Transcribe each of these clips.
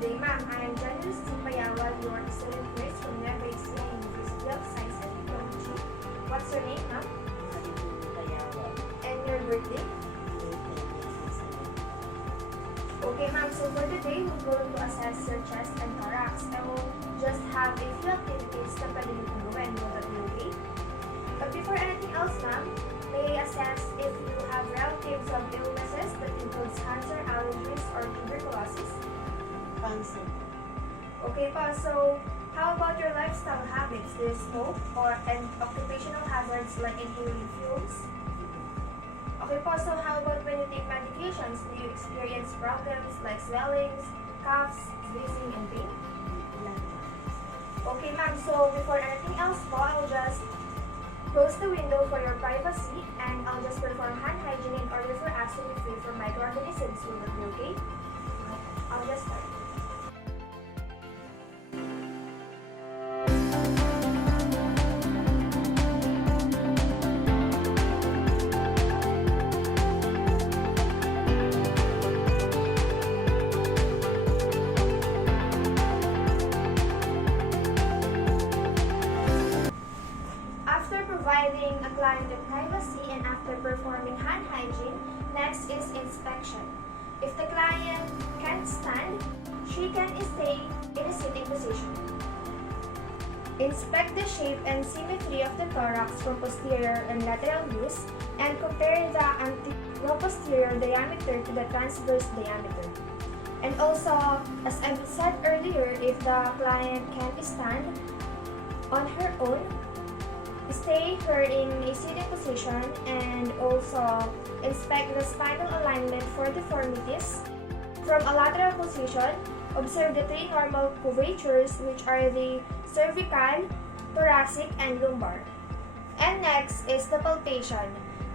day, ma'am. I am Janice Payawa, your student nurse from BSN University of Science and Technology. What's your name, ma'am? And your birthday? Okay, ma'am. So for today, we're going to assess your chest and thorax. And we'll just have a few activities na pwede niyo gawin. Will that be okay? But before anything else, ma'am, may I assess if you have relatives of illnesses that includes cancer, allergies, or tuberculosis? Cancer. Okay pa, so how about your lifestyle habits? Do you smoke and occupational hazards like inhaling fumes? Okay po, so how about when you take medications? Do you experience problems like swellings, coughs, wheezing, and pain? Okay ma'am, so before anything else po, I'll just close the window for your privacy and I'll just perform hand hygiene in order for us to be free from microorganisms. Will that be okay? I'll just start. After providing a client the privacy and after performing hand hygiene, next is inspection. If the client can't stand, she can stay in a sitting position. Inspect the shape and symmetry of the thorax for posterior and lateral views and compare the anteroposterior diameter to the transverse diameter. And also, as I've said earlier, if the client can't stand on her own, stay her in a sitting position and also inspect the spinal alignment for deformities. From a lateral position, observe the three normal curvatures which are the cervical, thoracic, and lumbar. And next is the palpation.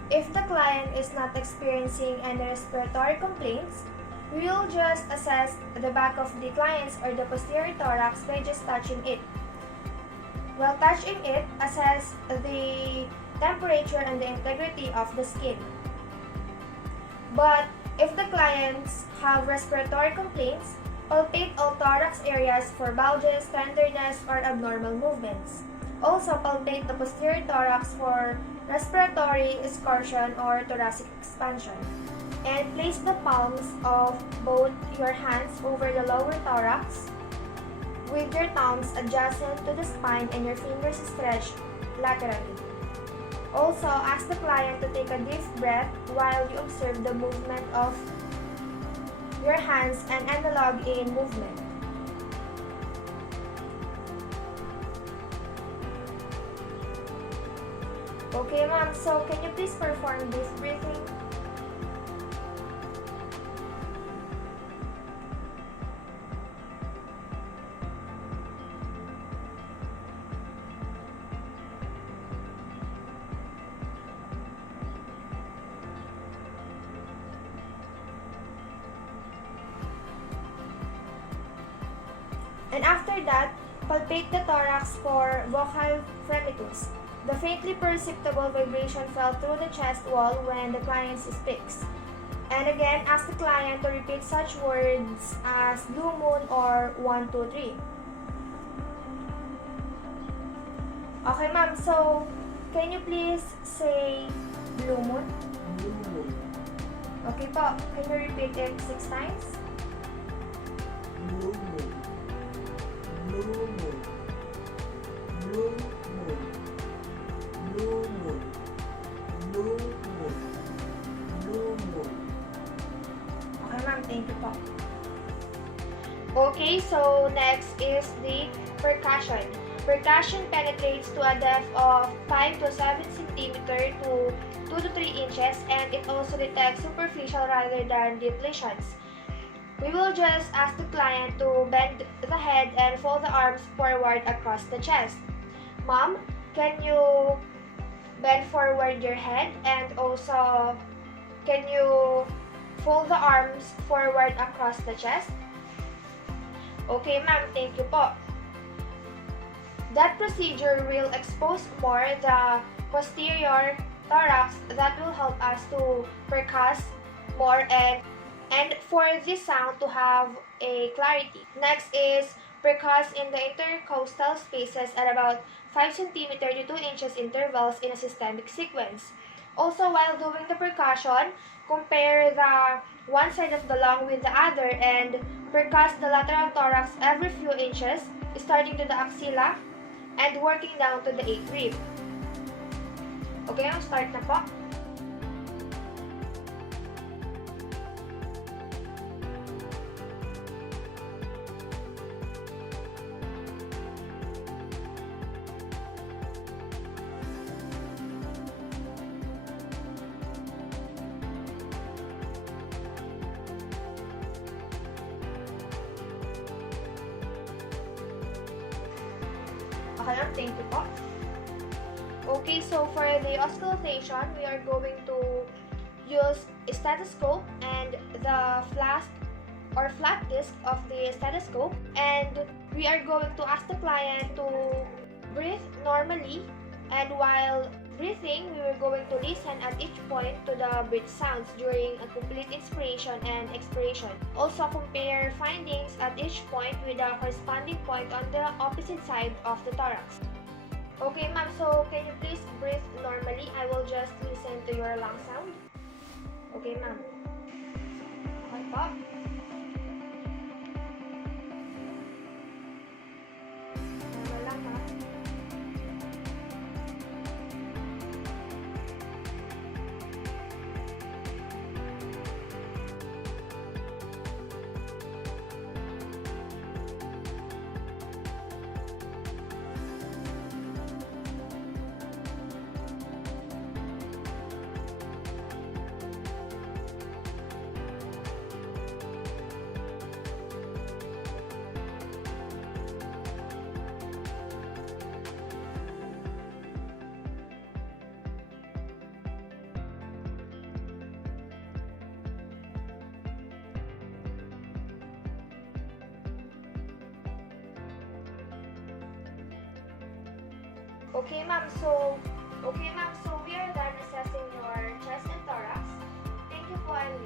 If the client is not experiencing any respiratory complaints, we will just assess the back of the client's or the posterior thorax by just touching it. While touching it, assess the temperature and the integrity of the skin. But if the clients have respiratory complaints, palpate all thorax areas for bulges, tenderness, or abnormal movements. Also, palpate the posterior thorax for respiratory excursion or thoracic expansion. And place the palms of both your hands over the lower thorax with your thumbs adjacent to the spine and your fingers stretched laterally. Also, ask the client to take a deep breath while you observe the movement of your hands and analog in movement. Okay, ma'am, so can you please perform this breathing? And after that, palpate the thorax for vocal fremitus, the faintly perceptible vibration felt through the chest wall when the client speaks. And again, ask the client to repeat such words as blue moon or 1, 2, 3. Okay, ma'am. So, can you please say blue moon? Blue moon. Okay po. Can you repeat it 6 times? Blue moon. Blue moon. Blue moon. Blue moon. Blue moon. Blue moon. Okay, ma'am. Thank you po. Okay, so next is the percussion. Percussion penetrates to a depth of 5 to 7 cm to 2 to 3 inches and it also detects superficial rather than deep lesions. We will just ask the client to bend the head and fold the arms forward across the chest. Mom, can you bend forward your head and also can you fold the arms forward across the chest? Okay, ma'am. Thank you po. That procedure will expose more the posterior thorax that will help us to percuss more and for this sound to have a clarity. Next is percuss in the intercostal spaces at about 5 cm to 2 inches intervals in a systemic sequence. Also, while doing the percussion, compare the one side of the lung with the other and percuss the lateral thorax every few inches, starting to the axilla and working down to the 8th rib. Okay, I'll start na po. Okay, thank you po. Okay, so for the auscultation, we are going to use a stethoscope and the flask or flat disc of the stethoscope, and we are going to ask the client to breathe normally, and while breathing, we were going to listen at each point to the breath sounds during a complete inspiration and expiration. Also compare findings at each point with the corresponding point on the opposite side of the thorax. Okay, ma'am, so can you please breathe normally? I will just listen to your lung sound. Okay, ma'am. Okay po. Tama lang, ha? Okay, ma'am. So we are done assessing your chest and thorax. Thank you po, and